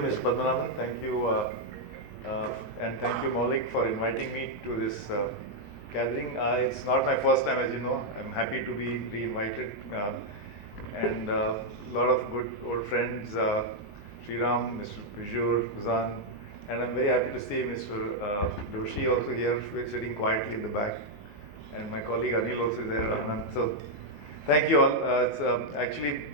you, Mr. Padmanabhan. Thank you, and thank you, Maulik, for inviting me to this gathering. It's not my first time, as you know. I'm happy to be re-invited, and a lot of good old friends, Sriram, Mr. Pijur, Huzan, and I'm very happy to see Mr. Doshi also here, sitting quietly in the back, and my colleague Anil also is there. So, thank you all. It's actually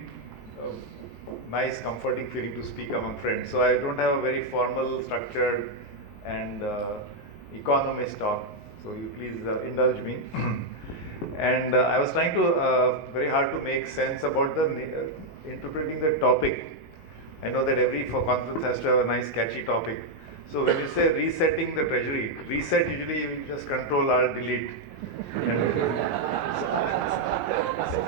nice, comforting feeling to speak among friends. So I don't have a very formal, structured, and economist talk. So you please indulge me. And I was trying to very hard to make sense about the interpreting the topic. I know that every conference has to have a nice, catchy topic. So when you say resetting the treasury, reset usually you just Control Alt Delete.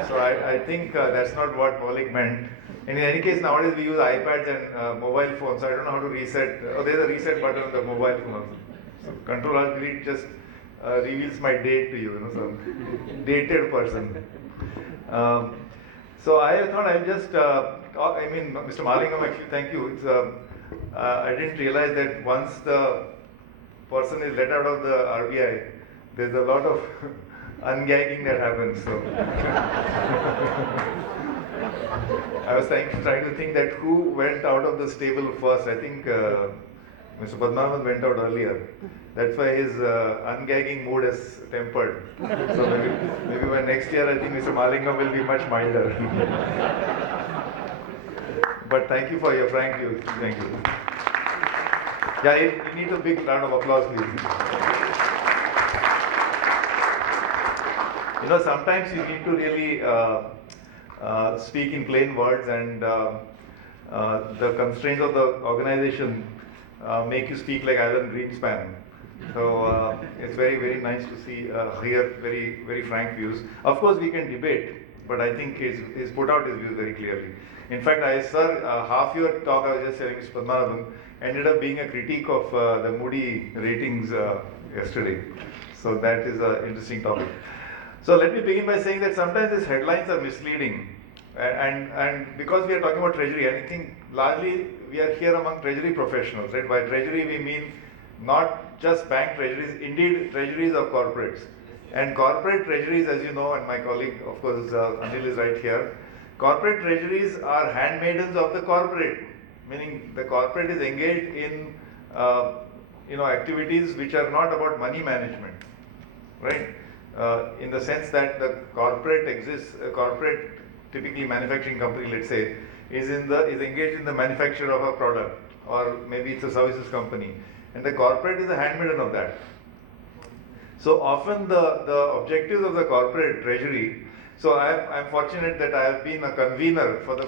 So I think that's not what Maulik meant. And in any case, nowadays we use iPads and mobile phones, so I don't know how to reset. Oh, there's a reset button on the mobile phone also. So Control Alt Delete just reveals my date to you, some dated person. So I thought I'll just, Mr. Malingam, actually, thank you. It's, I didn't realize that once the person is let out of the RBI, there's a lot of ungagging that happens. So I was trying to think that who went out of the stable first. I think Mr. Padmanabhan went out earlier. That's why his ungagging mood has tempered. So maybe by next year, I think Mr. Malingam will be much milder. But thank you for your frank views. Thank you. Yeah, you need a big round of applause, please. You know, sometimes you need to really speak in plain words, and the constraints of the organization make you speak like Alan Greenspan. So it's very, very nice to see hear very, very frank views. Of course, we can debate, but I think he's put out his views very clearly. In fact, half your talk I was just telling Mr. Padmanabhan ended up being a critique of the Moody ratings yesterday. So that is an interesting topic. So let me begin by saying that sometimes these headlines are misleading. And because we are talking about treasury, I think largely we are here among treasury professionals, right? By treasury we mean not just bank treasuries, indeed treasuries of corporates. And corporate treasuries, as you know, and my colleague, of course, Anil is right here, corporate treasuries are handmaidens of the corporate, meaning the corporate is engaged in activities which are not about money management, right? In the sense that the corporate exists, a corporate, typically manufacturing company, let's say, is engaged in the manufacture of a product, or maybe it's a services company, and the corporate is a handmaiden of that. So often the objectives of the corporate treasury. So I'm fortunate that I have been a convener for the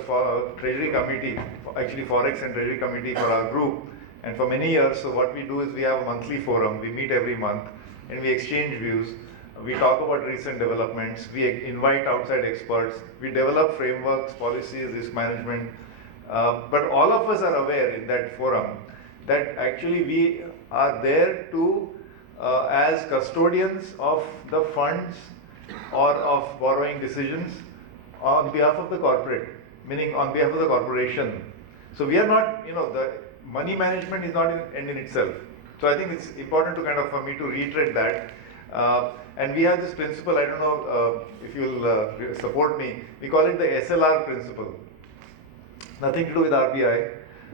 treasury committee, actually Forex and treasury committee for our group, and for many years. So what we do is we have a monthly forum. We meet every month, and we exchange views. We talk about recent developments, we invite outside experts, we develop frameworks, policies, risk management. But all of us are aware in that forum that actually we are there to, as custodians of the funds or of borrowing decisions on behalf of the corporate, meaning on behalf of the corporation. So we are not, the money management is not an end in itself. So I think it's important to for me to reiterate that. And we have this principle, I don't know if you'll support me, we call it the SLR principle. Nothing to do with RBI.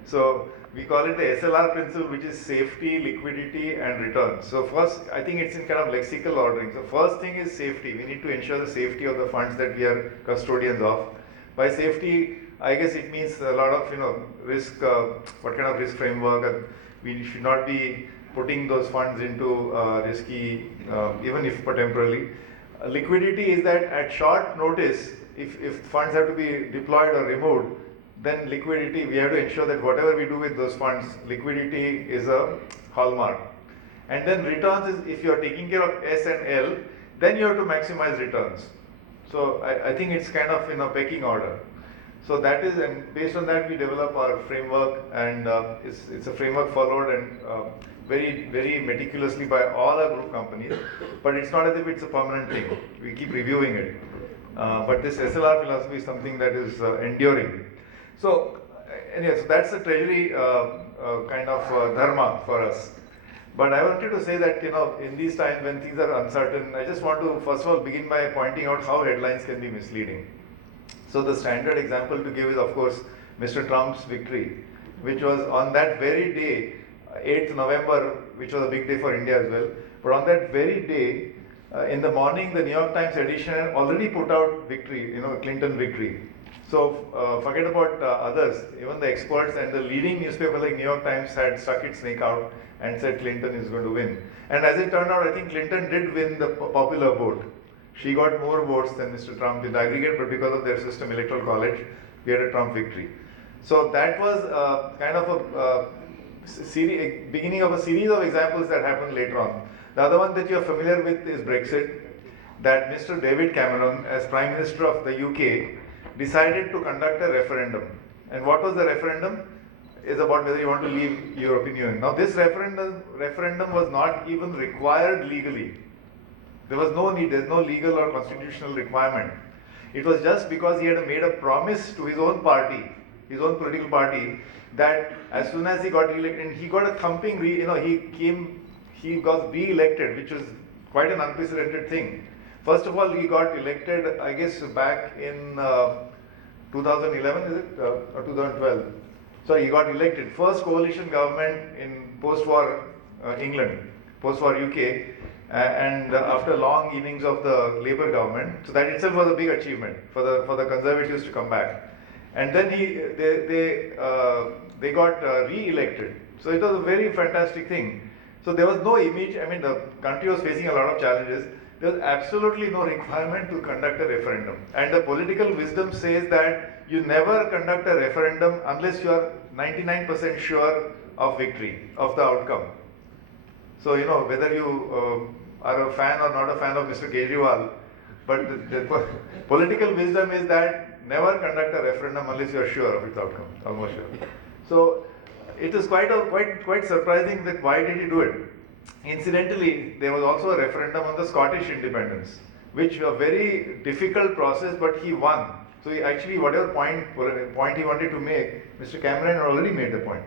So we call it the SLR principle, which is safety, liquidity, and return. So first, I think it's in lexical ordering. So first thing is safety. We need to ensure the safety of the funds that we are custodians of. By safety, I guess it means a lot of risk, what kind of risk framework, and we should not be putting those funds into risky, even if for temporarily. Liquidity is that at short notice, if funds have to be deployed or removed, then liquidity, we have to ensure that whatever we do with those funds, liquidity is a hallmark. And then returns is, if you are taking care of S and L, then you have to maximize returns. So I think it's in a pecking order. So that is, and based on that we develop our framework, and it's a framework followed and very, very meticulously by all our group companies, but it's not as if it's a permanent thing. We keep reviewing it. But this SLR philosophy is something that is enduring. So anyway, so that's the treasury kind of dharma for us. But I wanted to say that, in these times when things are uncertain, I just want to first of all begin by pointing out how headlines can be misleading. So the standard example to give is, of course, Mr. Trump's victory, which was on that very day, 8th November, which was a big day for India as well. But on that very day, in the morning, the New York Times edition already put out victory, Clinton victory. So forget about others, even the experts and the leading newspaper like New York Times had stuck its neck out and said Clinton is going to win. And as it turned out, I think Clinton did win the popular vote. She got more votes than Mr. Trump in the aggregate, but because of their system, Electoral College, we had a Trump victory. So that was kind of a beginning of a series of examples that happened later on. The other one that you are familiar with is Brexit, that Mr. David Cameron, as Prime Minister of the UK, decided to conduct a referendum. And what was the referendum? Is about whether you want to leave European Union. Now this referendum was not even required legally. There was no need, there's no legal or constitutional requirement. It was just because he had made a promise to his own party, his own political party, that as soon as he got elected, and he got a thumping, he got re-elected, which was quite an unprecedented thing. First of all, he got elected, I guess, back in 2011, is it? Or 2012. So he got elected. First coalition government in post-war England, post-war UK, and after long innings of the Labour government. So that itself was a big achievement for the Conservatives to come back. And then they got re-elected. So it was a very fantastic thing. So there was no the country was facing a lot of challenges. There was absolutely no requirement to conduct a referendum. And the political wisdom says that you never conduct a referendum unless you are 99% sure of victory, of the outcome. So, whether you are a fan or not a fan of Mr. Kejriwal, but the political wisdom is that never conduct a referendum unless you are sure of its outcome, almost sure. So, it is quite surprising that why did he do it? Incidentally, there was also a referendum on the Scottish independence, which was a very difficult process, but he won. So he actually, whatever point he wanted to make, Mr. Cameron had already made the point.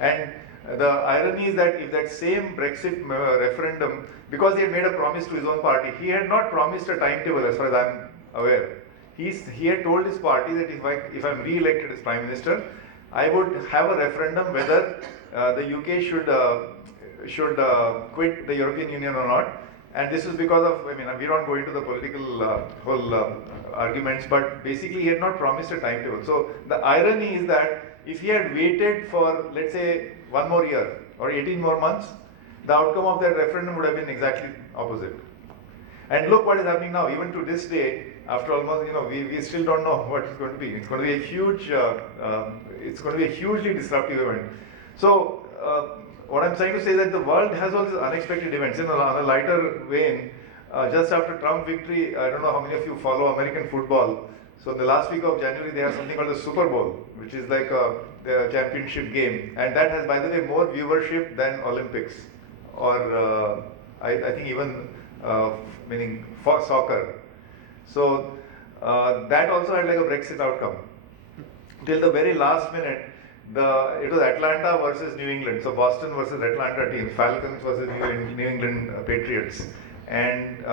And the irony is that if that same Brexit referendum, because he had made a promise to his own party, he had not promised a timetable as far as I'm aware. He had told his party that if I'm re-elected as Prime Minister, I would have a referendum whether the UK should quit the European Union or not. And this is because of, we don't go into the political arguments, but basically he had not promised a timetable. So the irony is that if he had waited for, let's say, 1 more year or 18 more months, the outcome of that referendum would have been exactly opposite. And look what is happening now, even to this day, after almost, we still don't know what it's going to be. It's going to be a huge, it's going to be a hugely disruptive event. So, what I'm trying to say is that the world has all these unexpected events. On a lighter vein, just after Trump victory, I don't know how many of you follow American football. So the last week of January, they have something called the Super Bowl, which is like the championship game. And that has, by the way, more viewership than Olympics. Or I think even meaning for soccer. So that also had like a Brexit outcome. Till the very last minute, it was Atlanta versus New England. So Boston versus Atlanta teams, Falcons versus New England Patriots. And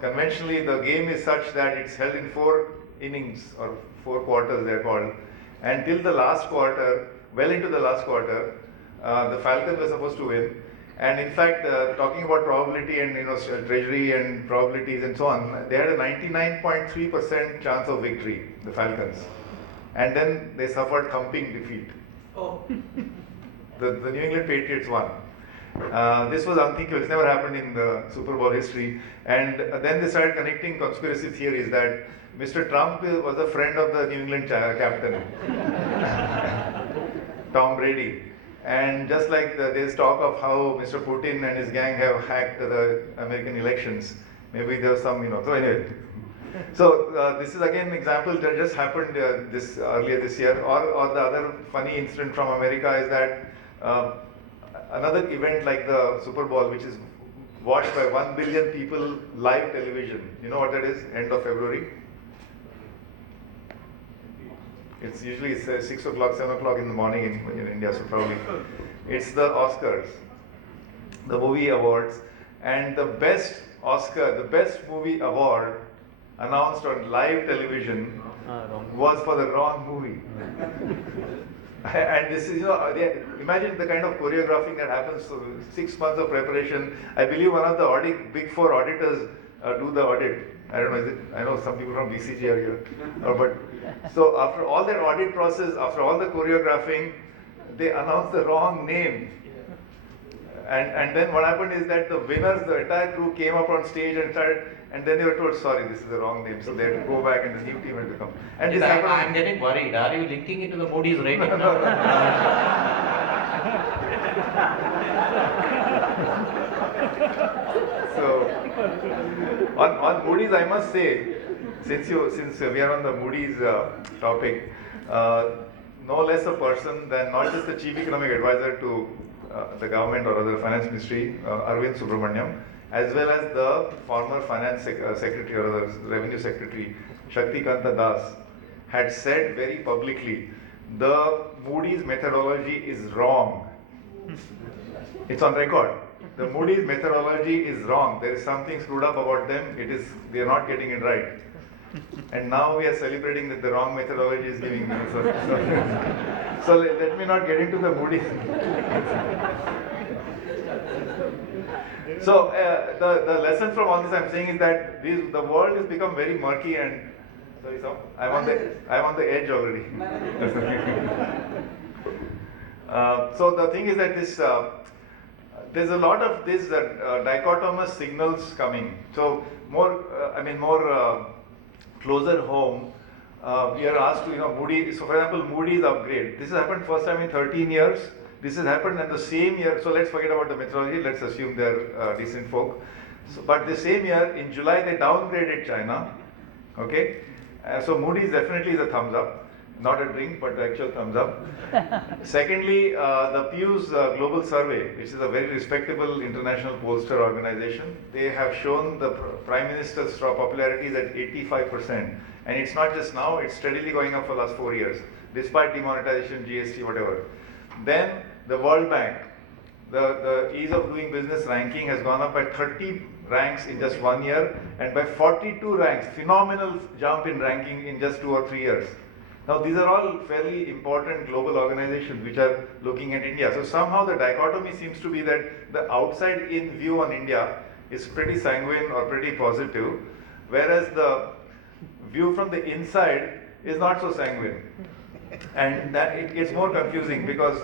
conventionally, the game is such that it's held in 4 innings or 4 quarters, they're called. And till the last quarter, well into the last quarter, the Falcons were supposed to win. And in fact, talking about probability and treasury and probabilities and so on, they had a 99.3% chance of victory, the Falcons. And then they suffered thumping defeat. Oh. The New England Patriots won. This was unthinkable. It's never happened in the Super Bowl history. And then they started connecting conspiracy theories that Mr. Trump was a friend of the New England captain, Tom Brady. And just like there's talk of how Mr. Putin and his gang have hacked the American elections, maybe there was some, so anyway. So this is again an example that just happened earlier this year. Or the other funny incident from America is that another event like the Super Bowl, which is watched by 1 billion people live television. You know what that is? End of February. It's usually 6 o'clock, 7 o'clock in the morning in India, so probably. It's the Oscars, the movie awards, and the best Oscar, the best movie award announced on live television was for the wrong movie. And this is, imagine the kind of choreographing that happens. So 6 months of preparation. I believe one of the big four auditors do the audit. I don't know, I know some people from BCG are here. But so after all that audit process, after all the choreographing, they announced the wrong name. And then what happened is that the winners, the entire crew came up on stage and started, and then they were told, sorry, this is the wrong name. So they had to go back and the new team had to come. And yes, I'm getting worried. Are you linking it to the Moody's rating? So on Moody's, I must say, since we are on the Moody's topic, no less a person than not just the chief economic advisor to the government or other finance ministry, Arvind Subramaniam, as well as the former finance secretary or the revenue secretary, Shaktikanta Das, had said very publicly, the Moody's methodology is wrong. It's on record. The Moody's methodology is wrong. There is something screwed up about them. They are not getting it right. And now we are celebrating that the wrong methodology is giving me. So let me not get into the Moody's. So the lesson from all this I'm saying is that the world has become very murky and sorry, so I'm on the edge already. So the thing is that there's a lot of this dichotomous signals coming. So more closer home, we are asked to, Moody's, so for example, Moody's upgrade. This has happened first time in 13 years. This has happened in the same year. So let's forget about the methodology. Let's assume they're decent folk. So, but the same year, in July, they downgraded China. Okay? So Moody's definitely is a thumbs up. Not a drink, but the actual thumbs up. Secondly, the Pew's Global Survey, which is a very respectable international pollster organization, they have shown the Prime Minister's popularity is at 85%. And it's not just now, it's steadily going up for the last 4 years, despite demonetization, GST, whatever. Then the World Bank, the ease of doing business ranking has gone up by 30 ranks in just 1 year, and by 42 ranks, phenomenal jump in ranking in just 2 or 3 years. Now these are all fairly important global organizations which are looking at India. So somehow the dichotomy seems to be that the outside-in view on India is pretty sanguine or pretty positive, whereas the view from the inside is not so sanguine. And that it gets more confusing because,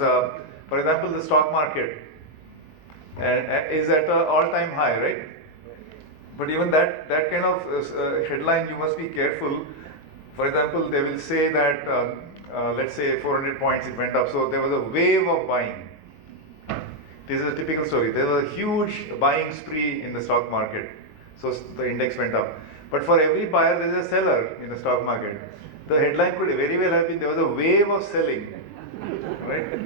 for example, the stock market is at an all-time high, right? But even that kind of headline, you must be careful. For example, they will say that, let's say 400 points it went up, so there was a wave of buying. This is a typical story. There was a huge buying spree in the stock market, so the index went up. But for every buyer, there is a seller in the stock market. The headline could very well have been, there was a wave of selling, right?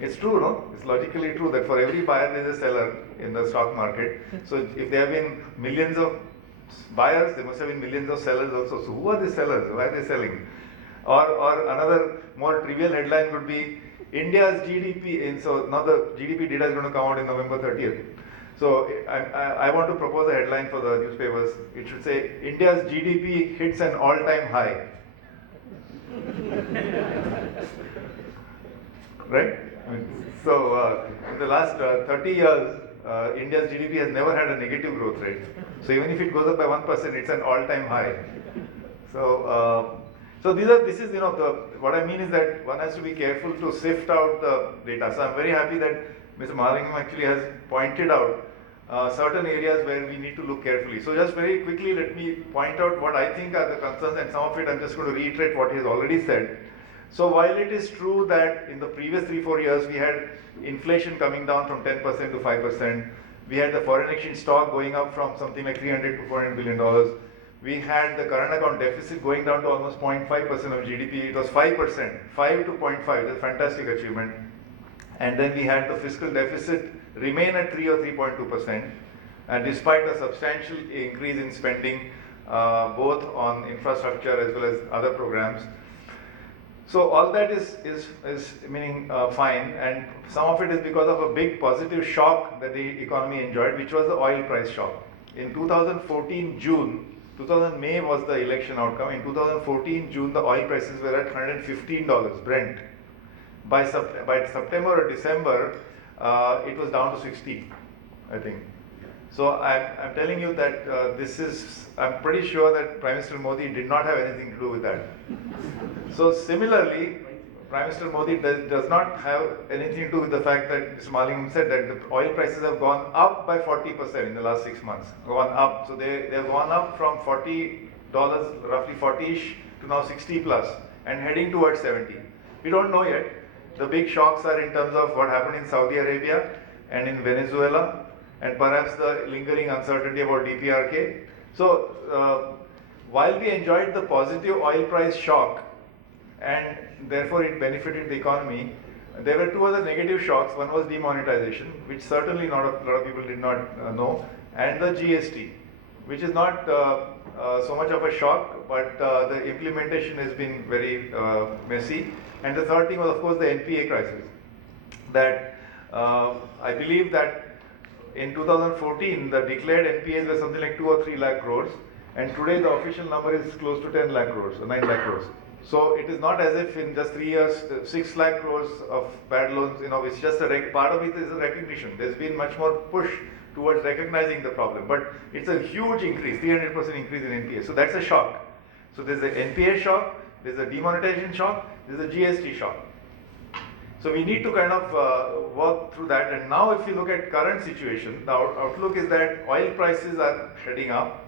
It's true, no? It's logically true that for every buyer, there is a seller in the stock market. So if there have been millions of buyers, there must have been millions of sellers also. So who are the sellers? Why are they selling? Or another more trivial headline would be India's GDP. And so now the GDP data is going to come out in November 30th. So I want to propose a headline for the newspapers. It should say India's GDP hits an all-time high. Right? So in the last 30 years, India's GDP has never had a negative growth rate. So even if it goes up by 1%, it's an all-time high. So this is what I mean is that one has to be careful to sift out the data. So I'm very happy that Mr. Mahalingam actually has pointed out certain areas where we need to look carefully. So just very quickly, let me point out what I think are the concerns, and some of it I'm just going to reiterate what he has already said. So while it is true that in the previous 3-4 years we had inflation coming down from 10% to 5%, we had the foreign exchange stock going up from something like $300 to $400 billion. We had the current account deficit going down to almost 0.5% of GDP. It was 5%, 5 to 0.5. That's a fantastic achievement. And then we had the fiscal deficit remain at 3 or 3.2%, and despite a substantial increase in spending, both on infrastructure as well as other programs. So all that is meaning fine, and some of it is because of a big positive shock that the economy enjoyed, which was the oil price shock. In 2014 June, 2000 May was the election outcome. In 2014 June, the oil prices were at $115 Brent. By September or December, it was down to 60, I think. So I'm telling you that I'm pretty sure that Prime Minister Modi did not have anything to do with that. So similarly, Prime Minister Modi does not have anything to do with the fact that Mr. Malingam said that the oil prices have gone up by 40% in the last 6 months. Gone up. So they've gone up from $40, roughly 40-ish, to now 60 plus, and heading towards 70. We don't know yet. The big shocks are in terms of what happened in Saudi Arabia and in Venezuela, and perhaps the lingering uncertainty about DPRK. So while we enjoyed the positive oil price shock, and therefore it benefited the economy, there were two other negative shocks. One was demonetization, which certainly not a lot of people did not know, and the GST, which is not so much of a shock, but the implementation has been very messy. And the third thing was, of course, the NPA crisis. That I believe that in 2014, the declared NPAs were something like 2 or 3 lakh crores, and today the official number is close to 10 lakh crores, or 9 lakh crores. So it is not as if in just 3 years, 6 lakh crores of bad loans, it's just part of it is a recognition. There's been much more push towards recognizing the problem, but it's a huge increase, 300% increase in NPA. So that's a shock. So there's an NPA shock, there's a demonetization shock, there's a GST shock. So we need to kind of work through that. And now if you look at current situation, the outlook is that oil prices are heading up.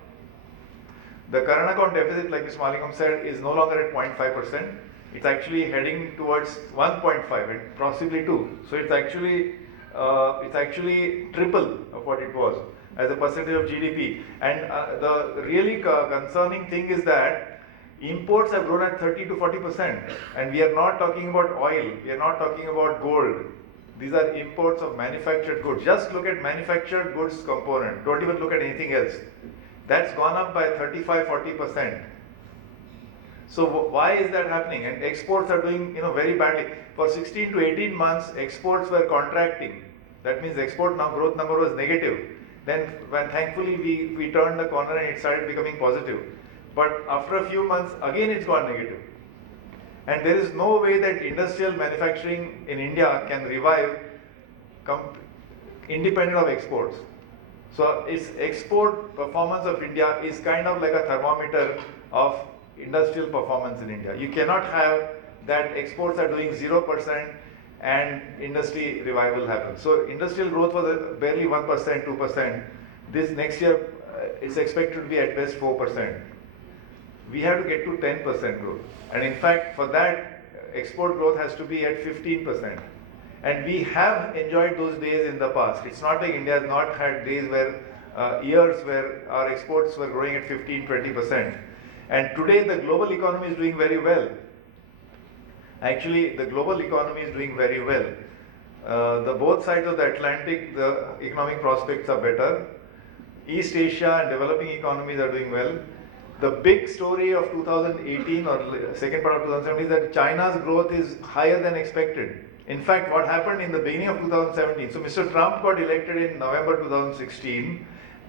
The current account deficit, like Mr. Malingam said, is no longer at 0.5%. It's actually heading towards 1.5 and possibly 2. So it's actually triple of what it was as a percentage of GDP. And the really concerning thing is that imports have grown at 30 to 40%, and we are not talking about oil, we are not talking about gold. These are imports of manufactured goods. Just look at manufactured goods component, don't even look at anything else. That's gone up by 35-40%. So why is that happening? And exports are doing very badly. For 16 to 18 months, exports were contracting. That means export growth number was negative. Then when thankfully we turned the corner and it started becoming positive. But after a few months, again it's gone negative. And there is no way that industrial manufacturing in India can revive independent of exports. So its export performance of India is kind of like a thermometer of industrial performance in India. You cannot have that exports are doing 0% and industry revival happens. So industrial growth was barely 1%, 2%. This next year is expected to be at best 4%. We have to get to 10% growth. And in fact, for that, export growth has to be at 15%. And we have enjoyed those days in the past. It's not like India has not had days years where our exports were growing at 15-20%. And today the global economy is doing very well. Actually, the global economy is doing very well. The both sides of the Atlantic, the economic prospects are better. East Asia and developing economies are doing well. The big story of 2018 or second part of 2017 is that China's growth is higher than expected. In fact, what happened in the beginning of 2017, so Mr. Trump got elected in November 2016,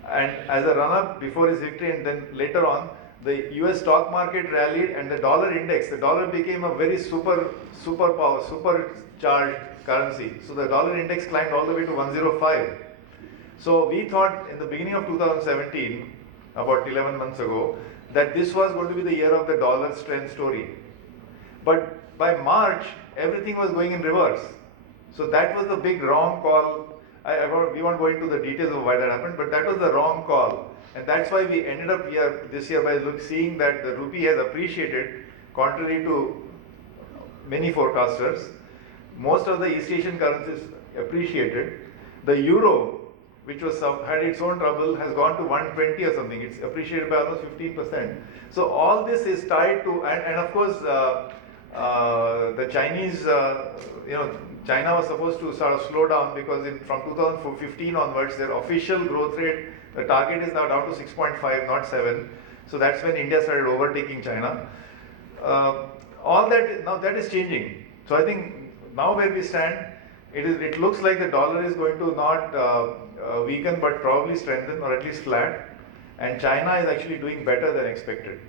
and as a run-up before his victory, and then later on, the US stock market rallied and the dollar index, the dollar became a very superpower, supercharged currency. So the dollar index climbed all the way to 105. So we thought in the beginning of 2017, about 11 months ago, that this was going to be the year of the dollar strength story. But by March, everything was going in reverse. So that was the big wrong call. We won't go into the details of why that happened, but that was the wrong call. And that's why we ended up here this year by seeing that the rupee has appreciated, contrary to many forecasters. Most of the East Asian currencies appreciated. The euro, which had its own trouble, has gone to 120 or something. It's appreciated by almost 15%. So all this is tied to, and of course, the Chinese, China was supposed to sort of slow down because from 2015 onwards, their official growth rate, the target is now down to 6.5, not 7. So that's when India started overtaking China. all that, now that is changing. So I think now where we stand, it looks like the dollar is going to not weaken but probably strengthen or at least flat, and China is actually doing better than expected.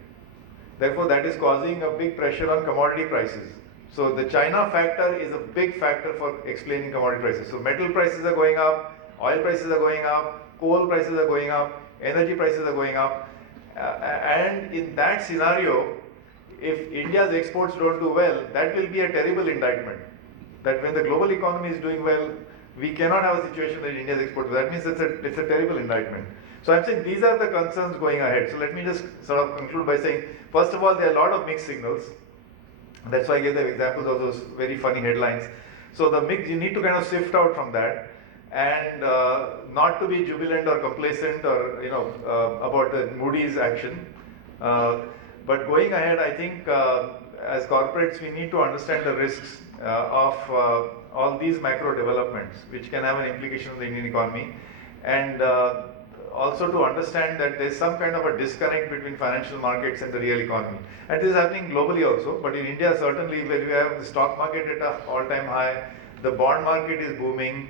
Therefore, that is causing a big pressure on commodity prices. So the China factor is a big factor for explaining commodity prices. So metal prices are going up, oil prices are going up, coal prices are going up, energy prices are going up, and in that scenario, if India's exports don't do well, that will be a terrible indictment. That when the global economy is doing well, we cannot have a situation that India's exports. That means it's a terrible indictment. So I'm saying these are the concerns going ahead. So let me just sort of conclude by saying, first of all, there are a lot of mixed signals. That's why I gave the examples of those very funny headlines. So the mix, you need to kind of sift out from that, and not to be jubilant or complacent or about the Moody's action. But going ahead, I think as corporates, we need to understand the risks of all these macro developments, which can have an implication on the Indian economy, and also to understand that there's some kind of a disconnect between financial markets and the real economy. And this is happening globally also, but in India certainly, where you have the stock market at an all-time high, the bond market is booming,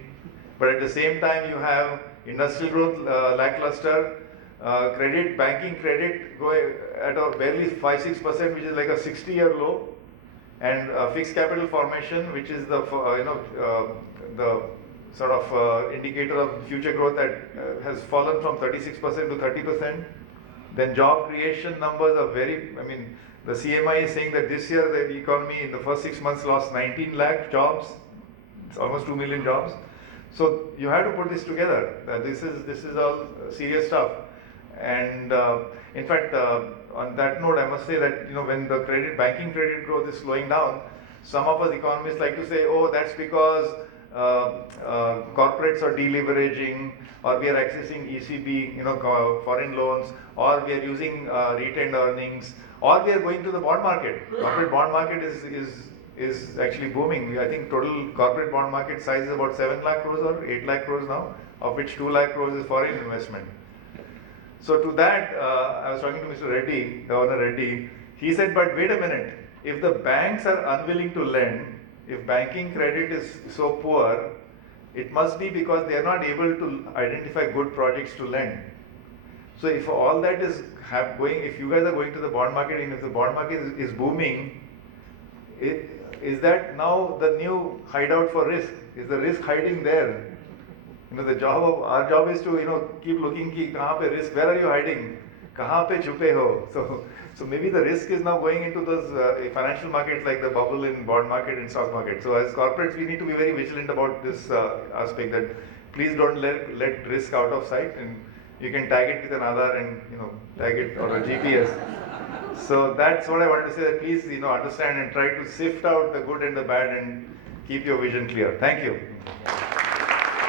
but at the same time you have industrial growth lackluster, banking credit going at a barely 5-6%, which is like a 60-year low, and fixed capital formation, which is the the sort of indicator of future growth, that has fallen from 36% to 30%. Then job creation numbers are very, the CMI is saying that this year the economy in the first 6 months lost 19 lakh jobs. It's almost 2 million jobs. So you have to put this together. This is all serious stuff. And in fact, on that note, I must say that when the banking credit growth is slowing down, some of us economists like to say, oh, that's because corporates are deleveraging, or we are accessing ECB, foreign loans, or we are using retained earnings, or we are going to the bond market. Corporate bond market is actually booming. I think total corporate bond market size is about 7 lakh crores or 8 lakh crores now, of which 2 lakh crores is foreign investment. So to that, I was talking to Mr. Reddy, Governor Reddy. He said, but wait a minute, if the banks are unwilling to lend, if banking credit is so poor, it must be because they are not able to identify good projects to lend. So if all that is going, if you guys are going to the bond market, and if the bond market is booming, is that now the new hideout for risk? Is the risk hiding there? Our job is to keep looking ki kahan pe risk, where are you hiding? Kahan pe chupe ho? So maybe the risk is now going into those financial markets, like the bubble in bond market and stock market. So as corporates, we need to be very vigilant about this aspect, that please don't let risk out of sight, and you can tag it with an Aadhaar and tag it, or a GPS. So that's what I wanted to say, that please understand and try to sift out the good and the bad and keep your vision clear. Thank you.